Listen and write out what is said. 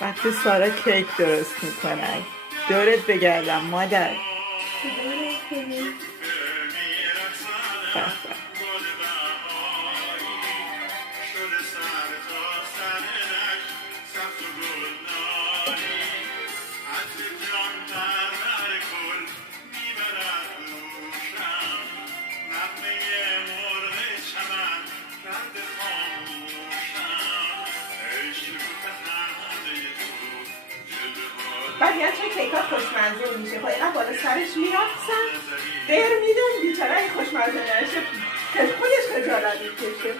وقتی سارا کیک درست میکنن دورت بگردم مادر. بعد یه چه کیکا خوشمزه میشه. خب اینا بالا سرش میرقصن دیر میدن بیچاره این خوشمزه نشه خودش خجالت میکشه.